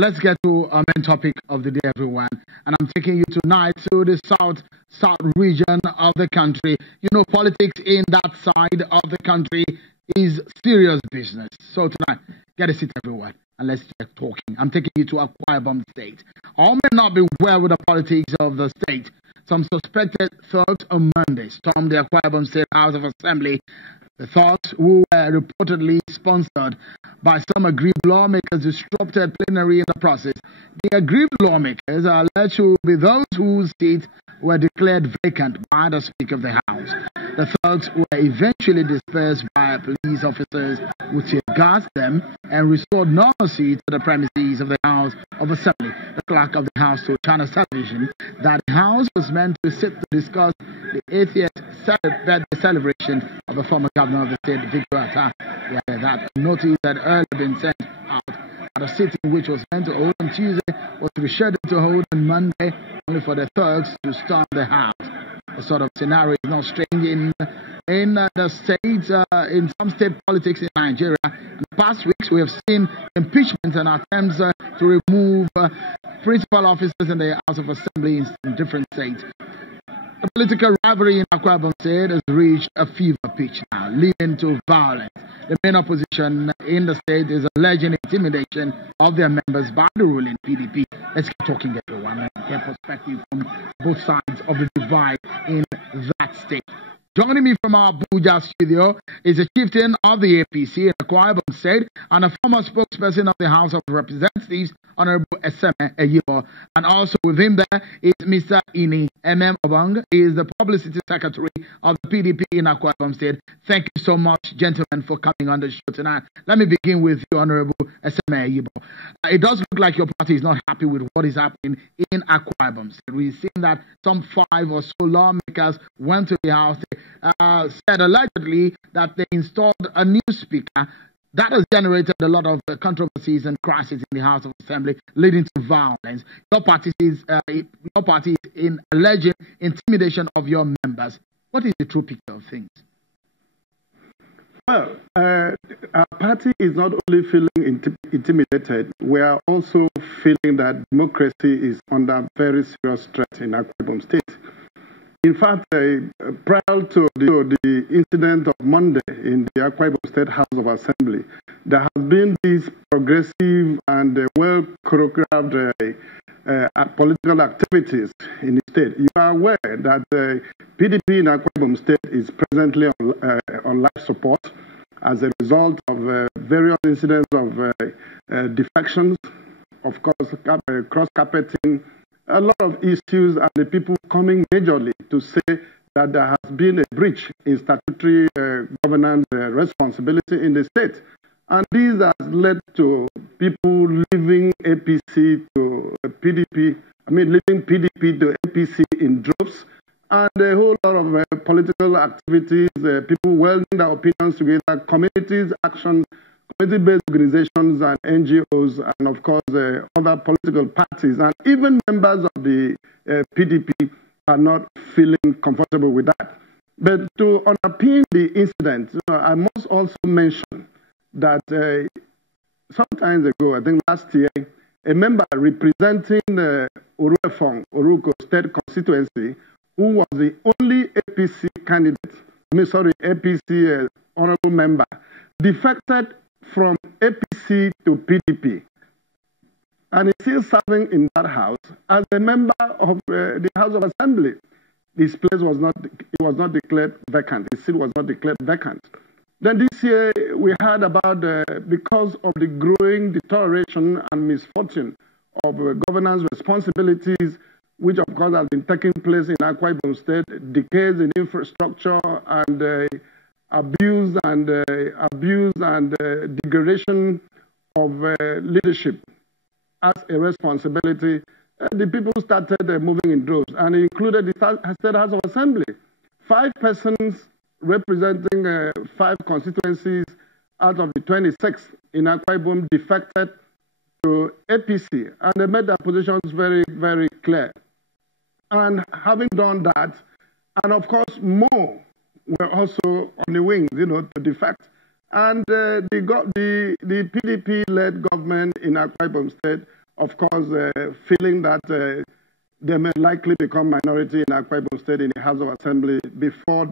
let's get to our main topic of the day, everyone. And I'm taking you tonight to the south region of the country. You know, politics in that side of the country is serious business. So tonight, get a seat, everyone, and let's get talking. I'm taking you to Akwa-Ibom State. All may not be aware with the politics of the state. Some suspected thugs on Monday stormed the Akwa-Ibom State House of Assembly. The thugs, who were reportedly sponsored by some aggrieved lawmakers, disrupted plenary in the process. The aggrieved lawmakers are alleged to be those whose seats were declared vacant by the Speaker of the House. The thugs were eventually dispersed by police officers who tear-gassed them and restored normalcy to the premises of the House of Assembly. The clerk of the House told China Television that the House was meant to sit to discuss the 80th birthday celebration of the former governor of the state, Victor. That notice had earlier been sent out at a sitting which was meant to hold on Tuesday was rescheduled to hold on Monday, only for the thugs to storm the house. The sort of scenario is not strange in the states, in some state politics in Nigeria. In the past weeks, we have seen impeachment and attempts to remove principal officers in the House of Assembly in different states. The political rivalry in Akwa-Ibom State has reached a fever pitch now, leading to violence. The main opposition in the state is alleging intimidation of their members by the ruling PDP. Let's get talking, everyone, and get perspective from both sides of the divide in that state. Joining me from our Abuja studio is a chieftain of the APC in Akwa-Ibom State and a former spokesperson of the House of Representatives, Honorable Eseme Eyibo. And also with him there is Mr. Ini Obong. He is the publicity secretary of the PDP in Akwa-Ibom State. Thank you so much, gentlemen, for coming on the show tonight. Let me begin with you, Honorable Eseme Eyibo. It does look like your party is not happy with what is happening in Akwa-Ibom State. We've seen that some 5 or so lawmakers went to the House. Said allegedly that they installed a new speaker. That has generated a lot of controversies and crises in the House of Assembly, leading to violence. Your party is in alleging intimidation of your members. What is the true picture of things? Well, our party is not only feeling intimidated, we are also feeling that democracy is under very serious threat in Akwa-Ibom State. In fact, prior to the incident of Monday in the Akwa-Ibom State House of Assembly, there has been this progressive and well-choreographed political activities in the state. You are aware that PDP in Akwa-Ibom State is presently on life support as a result of various incidents of defections, of course, cross-carpeting, a lot of issues, and the people coming majorly to say that there has been a breach in statutory governance responsibility in the state. And this has led to people leaving APC to PDP, leaving PDP to APC in droves, and a whole lot of political activities, people welding their opinions together, communities, actions, community-based organizations and NGOs, and of course other political parties, and even members of the PDP are not feeling comfortable with that. But to underpin the incident, I must also mention that some time ago, I think last year, a member representing Oruko State constituency, who was the only APC candidate, APC honorable member, defected from APC to PDP, and is still serving in that house as a member of the House of Assembly. His place was not declared vacant. His seat was not declared vacant. Then this year we heard about because of the growing deterioration and misfortune of governance responsibilities, which of course has been taking place in Akwa-Ibom State, decays in infrastructure and abuse and degradation of leadership as a responsibility. The people started moving in droves, and it included the State House of Assembly. 5 persons representing 5 constituencies out of the 26 in Akwa-Ibom defected to APC, and they made their positions very, very clear. And having done that, and of course more were also on the wings, to defect. And the PDP-led government in Akwa-Ibom State of course, feeling that they may likely become minority in Akwa-Ibom State in the House of Assembly before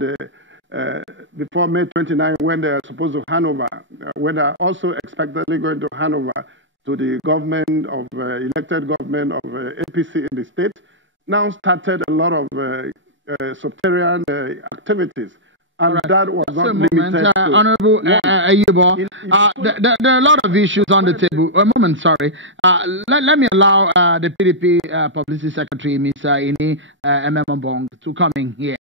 May 29, when they are supposed to hand over, when they are also expectedly going to hand over to the government of elected government of APC in the state, now started a lot of subterranean activities. And right. That was not limited to... Honorable Akwa-Ibom, there are a lot of issues on the table. A moment, sorry. Let me allow the PDP Publicity Secretary, Mr. Ini Ememabong, to come in here.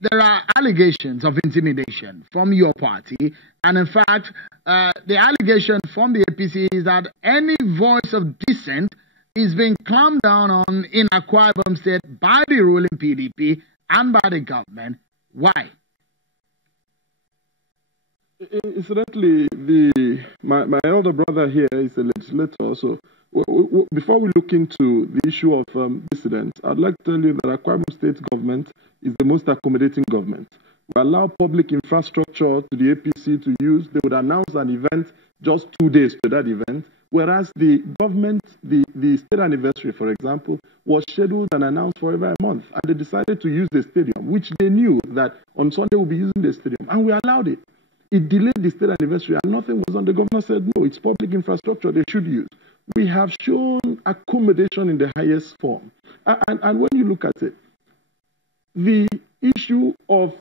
There are allegations of intimidation from your party. And in fact, the allegation from the APC is that any voice of dissent is being clamped down on in Akwa-Ibom State by the ruling PDP and by the government. Why? Incidentally, my elder brother here is a legislator. So before we look into the issue of dissidents, I'd like to tell you that Akwa-Ibom State government is the most accommodating government. We allow public infrastructure to the APC to use. They would announce an event just 2 days to that event. Whereas the government, the state anniversary, for example, was scheduled and announced for over a month. And they decided to use the stadium, which they knew that on Sunday we'll be using the stadium. And we allowed it. It delayed the state anniversary and nothing was on. The governor said, no, it's public infrastructure they should use. We have shown accommodation in the highest form. And when you look at it, the issue of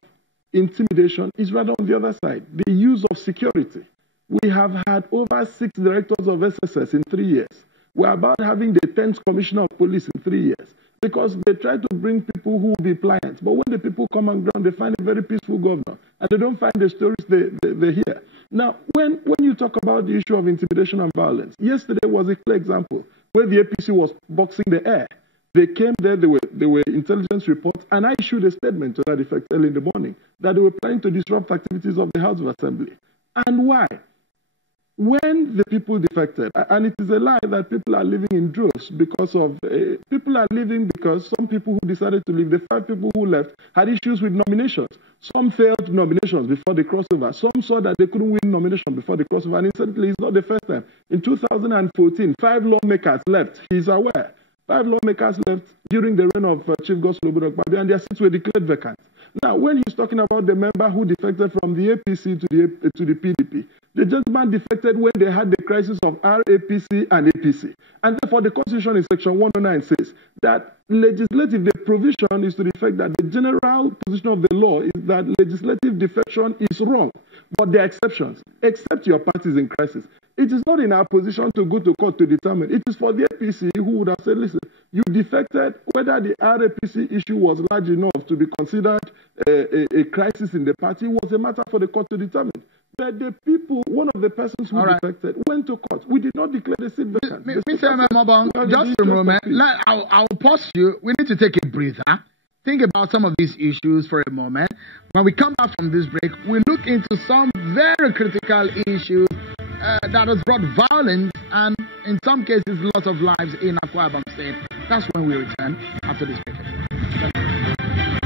intimidation is rather on the other side. The use of security. We have had over 6 directors of SSS in 3 years. We're about having the 10th commissioner of police in 3 years because they try to bring people who will be pliant. But when the people come on ground, they find a very peaceful governor and they don't find the stories they hear. Now, when you talk about the issue of intimidation and violence, yesterday was a clear example where the APC was boxing the air. They came there, there were intelligence reports, and I issued a statement to that effect early in the morning that they were planning to disrupt activities of the House of Assembly. And why? When the people defected, and it is a lie that people are living in droves because of, people are leaving because some people who decided to leave, the 5 people who left, had issues with nominations. Some failed nominations before the crossover. Some saw that they couldn't win nomination before the crossover. And incidentally, it's not the first time. In 2014, 5 lawmakers left. He's aware. 5 lawmakers left during the reign of Chief Gospel Obudokbabi, and their seats were declared vacant. Now, when he's talking about the member who defected from the APC to the PDP, the gentleman defected when they had the crisis of RAPC and APC. And therefore, the Constitution in Section 109 says that legislative, the provision is to the effect that the general position of the law is that legislative defection is wrong. But there are exceptions, except your party is in crisis. It is not in our position to go to court to determine. It is for the APC who would have said, listen, you defected, whether the RAPC issue was large enough to be considered a crisis in the party was a matter for the court to determine. But the people, one of the persons who defected, went to court. We did not declare the seat vacant. Mr. Ememabong, just a moment. I'll pause you. We need to take a breather. Think about some of these issues for a moment. When we come back from this break, we look into some very critical issues that has brought violence and, in some cases, loss of lives in Akwa-Ibom State. That's when we return after this break.